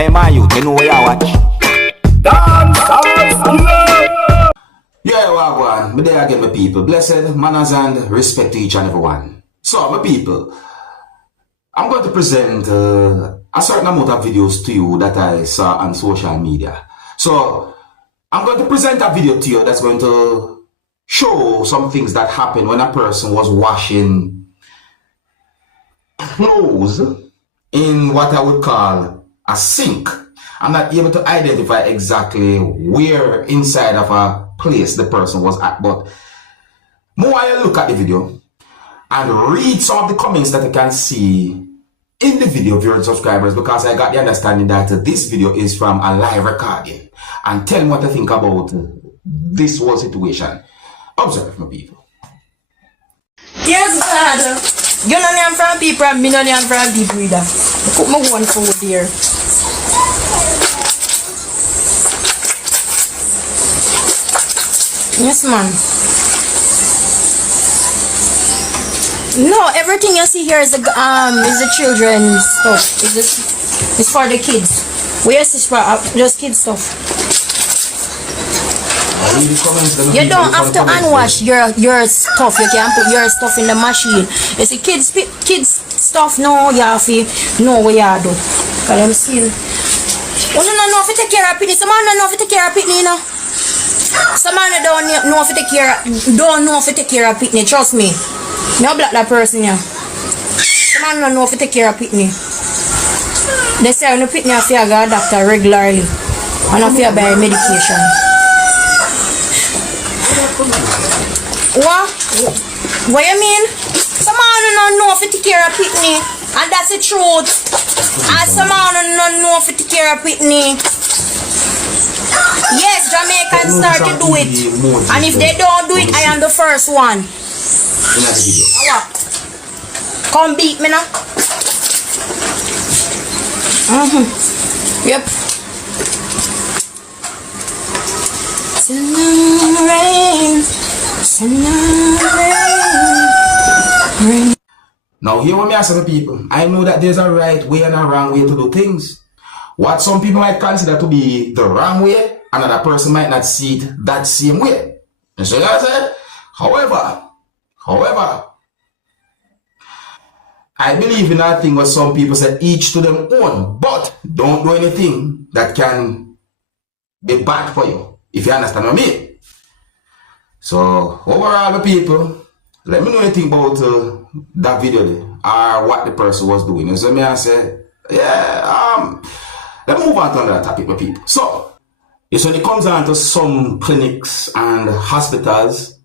Hey man, you know where you watch? Dancehall skilla. Yeah, wagwan. Me there again, my people. Blessed manners and respect to each and every one. So, my people, I'm going to present a certain amount of videos to you that I saw on social media. So, I'm going to present a video to you that's going to show some things that happened when a person was washing clothes in what I would call a sink. I'm not able to identify exactly where inside of a place the person was at, but more I look at the video and read some of the comments that I can see in the video, viewers, subscribers, because I got the understanding that this video is from a live recording, and tell me what I think about this whole situation. Observe, my people. Yes, God. You know I'm from people, and me know I'm from people either. Put my one forward here. Yes, man. No, everything you see here is the children's stuff. It's for the kids. We use this for just kids stuff. You don't have to unwash your stuff. You can put your stuff in the machine. You see, kids stuff. No, you have to know what you do. Cause I'm still. You don't know if you take care of it. Some man don't know if you take care of it, you know. Some man don't know if you take care of it. Trust me. No black that person, yeah. Some man don't know if you take care of it. They say when you pitney, you have to go to a doctor regularly. And you have to buy medication. What you mean? Some man don't know if you take care of pitney. And that's the truth. And some man don't know if you take care of pitney. Yes, Jamaicans start to do it. And if they don't do it, I am the first one. Come beat me now. Yep. Rain. Now, hear what me ask the people. I know that there's a right way and a wrong way to do things. What some people might consider to be the wrong way, another person might not see it that same way. You see what I said? However, I believe in that thing where some people say each to them own, but don't do anything that can be bad for you, if you understand what I mean. So, overall, the people, let me know anything about that video there, or what the person was doing. You see me, I say, yeah, let me move on to another topic, my people. So, it's when it comes down to some clinics and hospitals,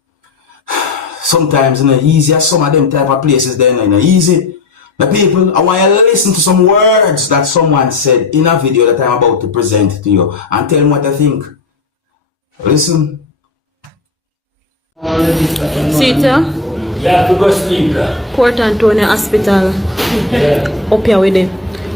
sometimes it's not easy. Some of them type of places, they're not easy. My people, I want you to listen to some words that someone said in a video that I'm about to present to you and tell me what I think. Listen. Sita, Port Antonio Hospital, up here with them.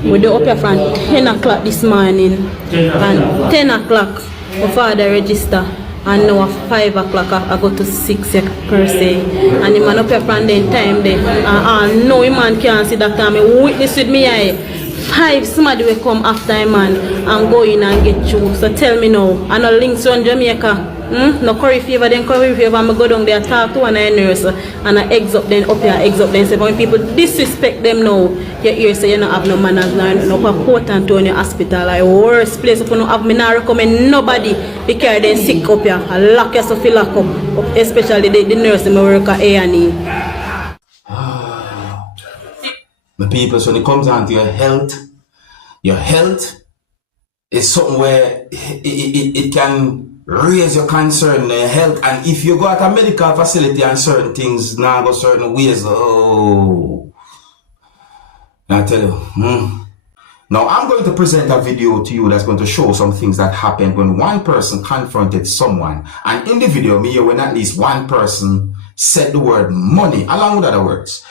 We do up here from 10 o'clock this morning, and 10 o'clock my father register, and now at 5 o'clock I go to 6 per se, and the man up here from then time there, and no man can't see that time. I witness with me eye, 5 somebody will come after a man and go in and get you. So tell me now, I know links on Jamaica. No curry fever, then curry fever, I go down there, talk to one of the nurse, and I eggs up then up here, eggs up then. So when people disrespect them now, you hear say you don't have no manners now, no Port Antonio Hospital, like worst place. If you don't have, me not recommend nobody be carry them sick up here, and lock yourself lock up, especially the nurse that work at A&E. The people, so when it comes down to your health is something where it can raise your concern in your health, and if you go at a medical facility and certain things now go certain ways, I tell you, Now I'm going to present a video to you that's going to show some things that happened when one person confronted someone, and in the video me hear when at least one person said the word money along with other words.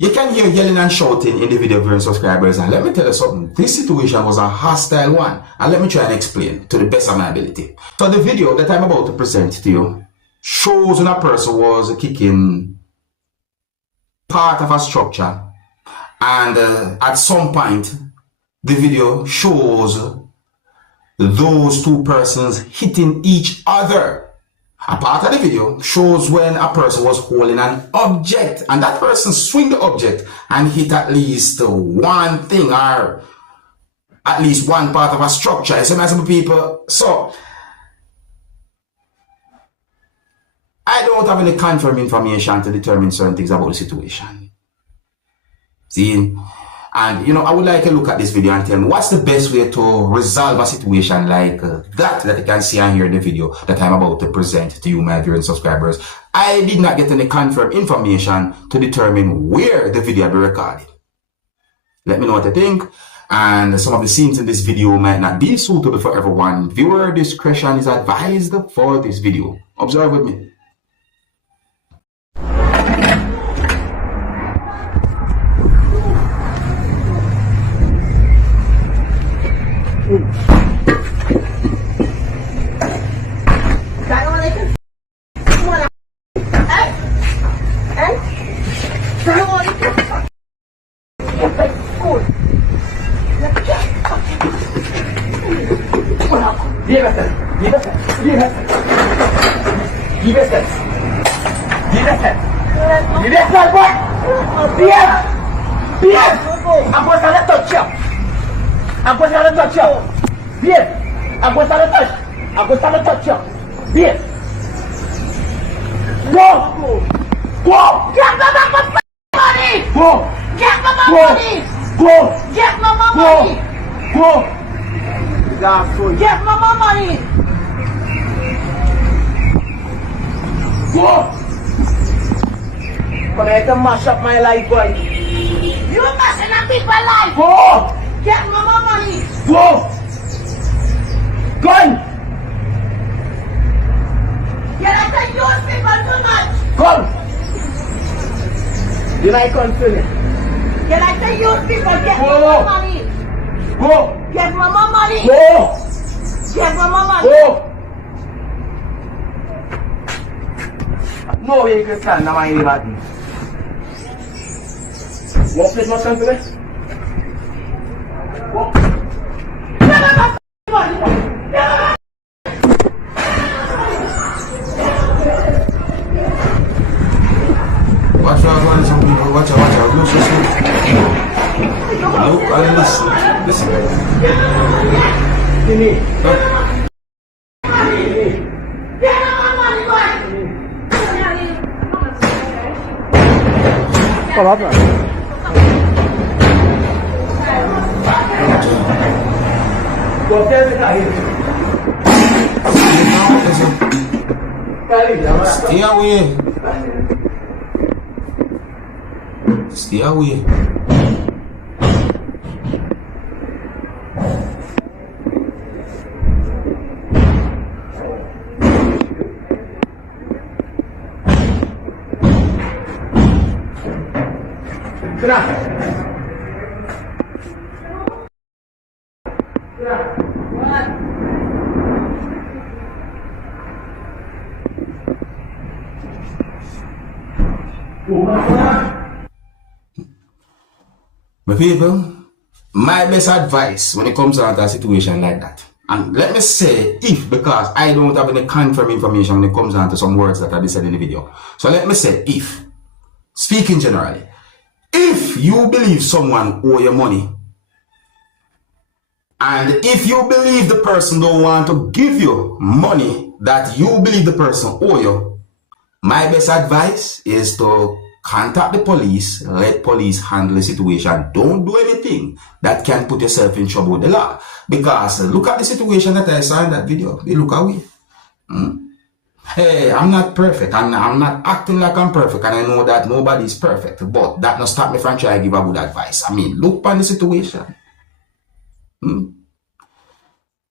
You can hear yelling and shouting in the video, viewers, subscribers, and let me tell you something. This situation was a hostile one, and let me try and explain to the best of my ability. So the video that I'm about to present to you shows when a person was kicking part of a structure, and at some point the video shows those two persons hitting each other. A part of the video shows when a person was holding an object and that person swing the object and hit at least one thing or at least one part of a structure. Some people. So I don't have any confirmed information to determine certain things about the situation. See? And, I would like to look at this video and tell me what's the best way to resolve a situation like that you can see and hear in the video that I'm about to present to you, my viewers and subscribers. I did not get any confirmed information to determine where the video will be recorded. Let me know what you think. And some of the scenes in this video might not be suitable for everyone. Viewer discretion is advised for this video. Observe with me. Get mama money! Go! But I can mash up my life, boy. You mashing up people's life! Go! Get mama money! Go! Gun! Get out of use people too much! Come! You like continue? Get out of use people, get mama money! Go! Get mama money! Go! Get mama money! Go! No way you can stand now, my body. What place must come to me? What? Watch out, some people. Watch out. Look and listen. Come up, man. Stay away. Stay away. My people, my best advice when it comes down to a situation like that, and let me say if, because I don't have any confirmed information when it comes down to some words that I said in the video. So let me say if, speaking generally, if you believe someone owe you money, and if you believe the person don't want to give you money that you believe the person owe you, my best advice is to contact the police, let police handle the situation. Don't do anything that can put yourself in trouble with the law. Because look at the situation that I saw in that video. They look away. Hey, I'm not perfect. I'm not acting like I'm perfect. And I know that nobody is perfect. But that not stop me from trying to give a good advice. I mean, look upon the situation.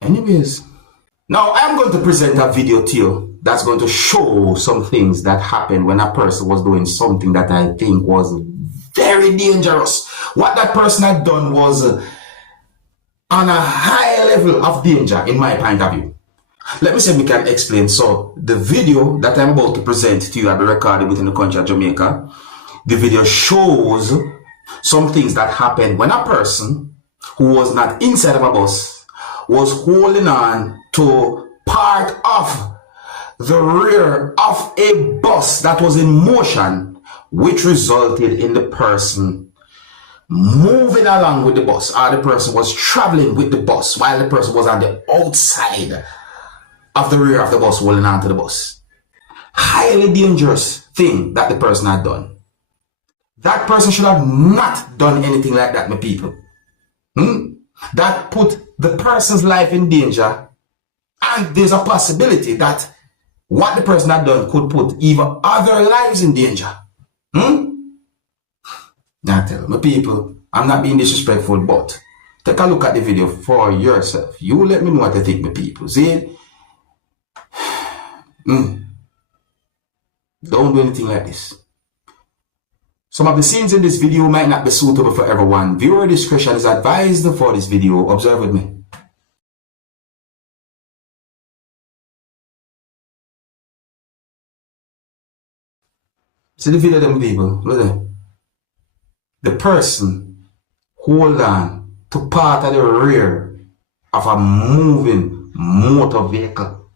Anyways. Now, I'm going to present a video to you that's going to show some things that happened when a person was doing something that I think was very dangerous. What that person had done was on a high level of danger in my point of view. Let me see if we can explain. So, the video that I'm about to present to you, I'll be recording within the country of Jamaica. The video shows some things that happen when a person who was not inside of a bus was holding on to part of the rear of a bus that was in motion, which resulted in the person moving along with the bus, or the person was traveling with the bus while the person was on the outside of the rear of the bus holding on to the bus. Highly dangerous thing that the person had done. That person should have not done anything like that, my people. That put the person's life in danger, and there's a possibility that what the person had done could put even other lives in danger. Now tell my people, I'm not being disrespectful, but take a look at the video for yourself. You let me know what you think, my people. See? Don't do anything like this. Some of the scenes in this video might not be suitable for everyone. Viewer discretion is advised for this video. Observe with me. See the video, them people. Look at it. The person hold on to part of the rear of a moving motor vehicle.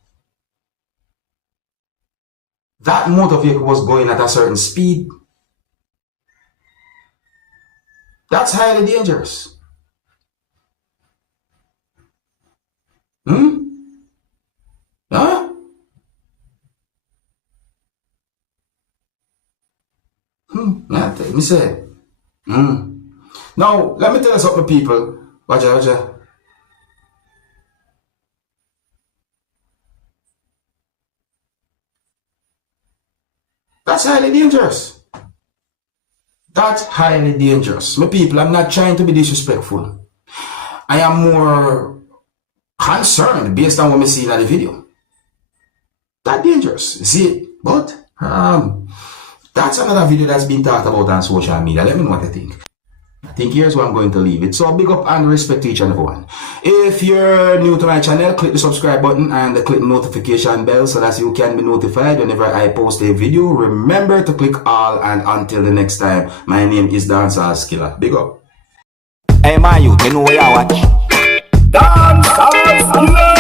That motor vehicle was going at a certain speed. That's highly dangerous. Huh? Yeah, let me say. Now, let me tell you something, people. Watch out. That's highly dangerous. That's highly dangerous. My people, I'm not trying to be disrespectful. I am more concerned based on what I see in the video. That's dangerous. You see it? But that's another video that's been talked about on social media. Let me know what you think. I think here's where I'm going to leave it. So big up and respect to each and everyone. If you're new to my channel, click the subscribe button and click the notification bell so that you can be notified whenever I post a video. Remember to click all, and until the next time, my name is Dancehall Skilla. Big up. Hey, my youth, you know where you watch? Dancehall Skilla.